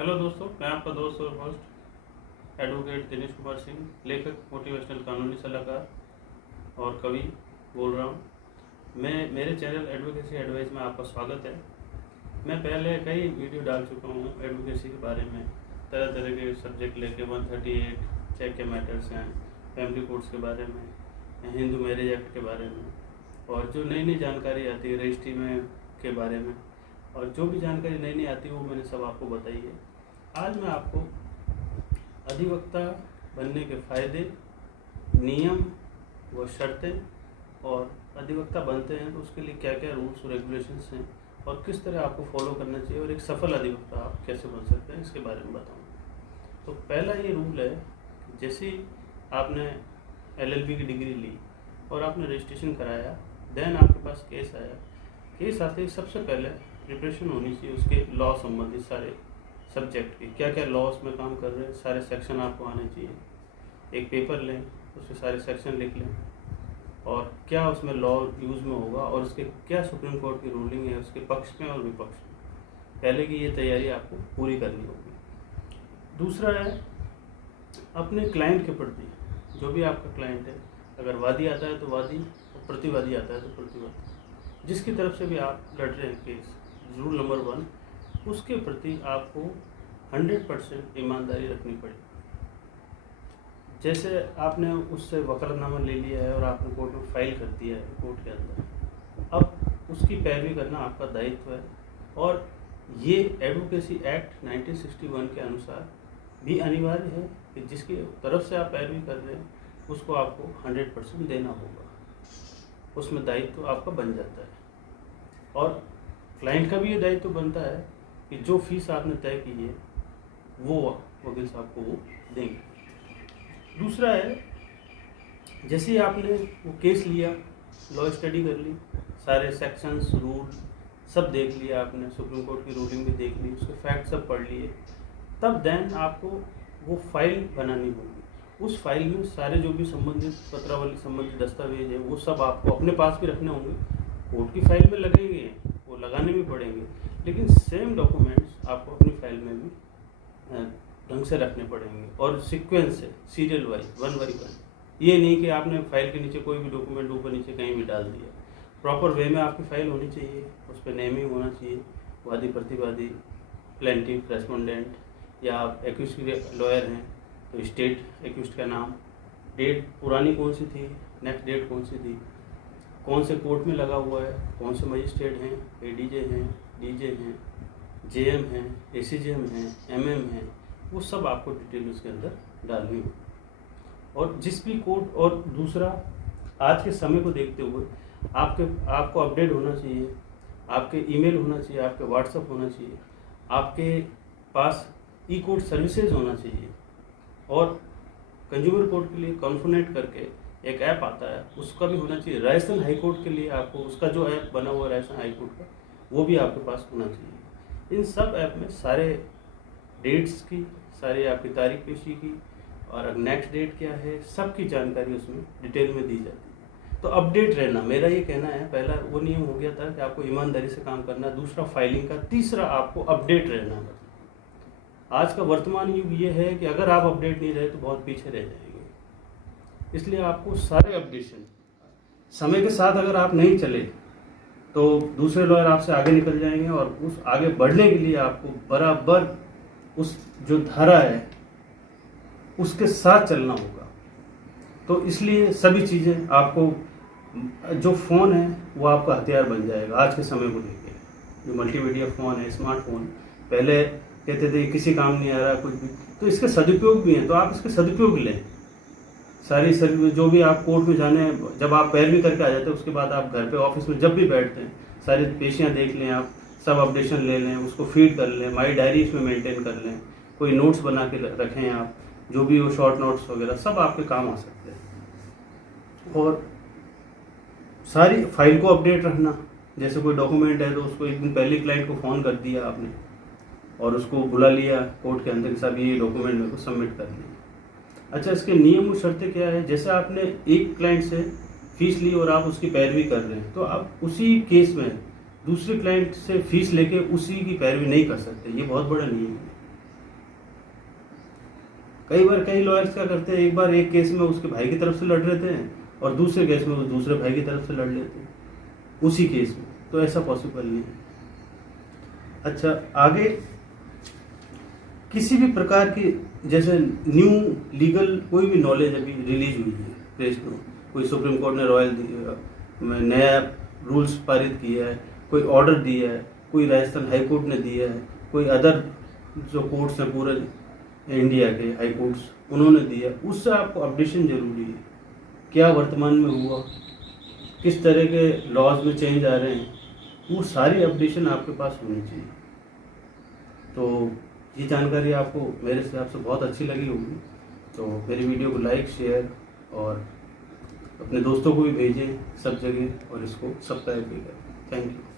Hello दोस्तों, मैं आपका दोस्त और होस्ट एडवोकेट दिनेश कुमार सिंह, लेखक, मोटिवेशनल कानूनी सलाहकार और कवि बोल रहा हूँ। मैं मेरे चैनल एडवोकेसी एडवाइस में आपका स्वागत है। मैं पहले कई वीडियो डाल चुका हूँ एडवोकेसी के बारे में, तरह तरह के सब्जेक्ट लेके 138 चेक के मैटर्स हैं, फैमिली कोर्ट्स के बारे में, हिंदू मैरिज एक्ट के बारे में, और जो नई नई जानकारी आती है रजिस्ट्री में के बारे में, और जो भी जानकारी नई नई आती है वो मैंने सब आपको बताई है। आज मैं आपको अधिवक्ता बनने के फ़ायदे, नियम व शर्तें, और अधिवक्ता बनते हैं तो उसके लिए क्या क्या रूल्स और रेगुलेशंस हैं और किस तरह आपको फॉलो करना चाहिए और एक सफल अधिवक्ता आप कैसे बन सकते हैं, इसके बारे में बताऊँ। तो पहला ये रूल है, जैसे ही आपने LLB की डिग्री ली और आपने रजिस्ट्रेशन कराया, देन आपके पास केस आया। केस आते ही सबसे पहले प्रिपरेशन होनी चाहिए उसके लॉ संबंधित सारे सब्जेक्ट की, क्या क्या लॉ उसमें काम कर रहे हैं, सारे सेक्शन आपको आने चाहिए। एक पेपर लें, उसके सारे सेक्शन लिख लें और क्या उसमें लॉ यूज़ में होगा और उसके क्या सुप्रीम कोर्ट की रूलिंग है उसके पक्ष में और विपक्ष में। पहले की ये तैयारी आपको पूरी करनी होगी। दूसरा है अपने क्लाइंट के प्रति, जो भी आपका क्लाइंट है, अगर वादी आता है तो वादी और प्रतिवादी आता है तो प्रतिवादी, जिसकी तरफ से भी आप लड़ रहे हैं केस, रूल नंबर 1, उसके प्रति आपको 100% ईमानदारी रखनी पड़ेगी। जैसे आपने उससे वकालतनामा ले लिया है और आपने कोर्ट में फाइल कर दिया है कोर्ट के अंदर, अब उसकी पैरवी करना आपका दायित्व है। और ये एडवोकेसी एक्ट 1961 के अनुसार भी अनिवार्य है कि जिसकी तरफ से आप पैरवी कर रहे हैं उसको आपको 100% देना होगा, उसमें दायित्व आपका बन जाता है। और क्लाइंट का भी ये दायित्व बनता है कि जो फीस आपने तय की है वो वकील साहब को वो देंगे। दूसरा है, जैसे ही आपने वो केस लिया, लॉ स्टडी कर ली, सारे सेक्शंस, रूल सब देख लिया आपने, सुप्रीम कोर्ट की रूलिंग भी देख ली, उसके फैक्ट सब पढ़ लिए, तब देन आपको वो फाइल बनानी होगी। उस फाइल में सारे जो भी संबंधित पत्रावली संबंधित दस्तावेज है वो सब आपको अपने पास भी रखने होंगे। कोर्ट की फाइल में लगेंगे, वो लगाने भी पड़ेंगे, लेकिन सेम डॉक्यूमेंट्स आपको अपनी फाइल में भी ढंग से रखने पड़ेंगे और सीक्वेंस से, सीरियल वाइज, 1 बाई 1। ये नहीं कि आपने फाइल के नीचे कोई भी डॉक्यूमेंट ऊपर नीचे कहीं भी डाल दिया। प्रॉपर वे में आपकी फाइल होनी चाहिए, उस पर नेमिंग होना चाहिए, वादी प्रतिवादी, प्लेंटिफ, रेस्पोंडेंट, या आप एक्यूज के लॉयर हैं तो स्टेट एक्यूज का नाम, डेट पुरानी कौन सी थी, नेक्स्ट डेट कौन सी थी, कौन से कोर्ट में लगा हुआ है, कौन से मजिस्ट्रेट हैं, ADJ हैं, DJ हैं, JM हैं, ACJM हैं, MM हैं, वो सब आपको डिटेल उसके अंदर डालनी हो। और जिस भी कोर्ट, और दूसरा आज के समय को देखते हुए आपको अपडेट होना चाहिए, आपके ईमेल होना चाहिए, आपके व्हाट्सएप होना चाहिए, आपके पास ई-कोर्ट सर्विसेज होना चाहिए। और कंज्यूमर कोर्ट के लिए कॉन्फिनेट करके एक ऐप आता है, उसका भी होना चाहिए। राजस्थान हाई कोर्ट के लिए आपको उसका जो ऐप बना हुआ है राजस्थान हाई कोर्ट का, वो भी आपके पास होना चाहिए। इन सब ऐप में सारे डेट्स की, सारी आपकी तारीख पेशी की, और नेक्स्ट डेट क्या है, सब की जानकारी उसमें डिटेल में दी जाती है। तो अपडेट रहना, मेरा ये कहना है, पहला वो नियम हो गया था कि आपको ईमानदारी से काम करना, दूसरा फाइलिंग का, तीसरा आपको अपडेट रहना है। आज का वर्तमान युग ये है कि अगर आप अपडेट नहीं रहे तो बहुत पीछे रह जाएंगे। इसलिए आपको सारे अपडेशन, समय के साथ अगर आप नहीं चले तो दूसरे लॉयर आपसे आगे निकल जाएंगे, और उस आगे बढ़ने के लिए आपको बराबर उस जो धारा है उसके साथ चलना होगा। तो इसलिए सभी चीज़ें आपको, जो फ़ोन है वो आपका हथियार बन जाएगा आज के समय को लेकर। जो मल्टीमीडिया फ़ोन है, स्मार्टफोन, पहले कहते थे किसी काम नहीं आ रहा कुछ भी, तो इसके सदुपयोग भी हैं, तो आप इसके सदुपयोग लें। सारी जो भी आप कोर्ट में जाने, जब आप पैरवी करके आ जाते हैं उसके बाद आप घर पे ऑफिस में जब भी बैठते हैं सारी पेशियाँ देख लें, आप सब अपडेशन ले लें, उसको फीड कर लें, माई डायरी इसमें मेंटेन कर लें, कोई नोट्स बना के रखें आप, जो भी वो शॉर्ट नोट्स वगैरह सब आपके काम आ सकते हैं। और सारी फाइल को अपडेट रखना, जैसे कोई डॉक्यूमेंट है तो उसको एक दिन पहले क्लाइंट को फ़ोन कर दिया आपने और उसको बुला लिया कोर्ट के अंदर, सब ये डॉक्यूमेंट मेरे को सबमिट कर दिया। अच्छा, इसके नियम और शर्तें क्या है, जैसे आपने एक क्लाइंट से फीस ली और आप उसकी पैरवी कर रहे हैं, तो आप उसी केस में दूसरे क्लाइंट से फीस लेके उसी की पैरवी नहीं कर सकते। ये बहुत बड़ा नियम है। कई बार कई लॉयर्स क्या करते हैं, एक बार एक केस में उसके भाई की तरफ से लड़ लेते हैं और दूसरे केस में वो दूसरे भाई की तरफ से लड़ लेते हैं उसी केस में, तो ऐसा पॉसिबल नहीं है। अच्छा, आगे किसी भी प्रकार की जैसे न्यू लीगल कोई भी नॉलेज अभी रिलीज हुई है प्रेस में, कोई सुप्रीम कोर्ट ने नया रूल्स पारित किया है, कोई ऑर्डर दिया है, कोई राजस्थान हाई कोर्ट ने दिया है, कोई अदर जो कोर्ट्स हैं पूरे इंडिया के हाई कोर्ट्स उन्होंने दिया, उससे आपको अपडेशन जरूरी है। क्या वर्तमान में हुआ, किस तरह के लॉज में चेंज आ रहे हैं, वो सारी अपडेशन आपके पास होनी चाहिए। तो ये जानकारी आपको मेरे हिसाब से बहुत अच्छी लगी होगी, तो मेरी वीडियो को लाइक शेयर और अपने दोस्तों को भी भेजें सब जगह, और इसको सब्सक्राइब भी करें। Thank you.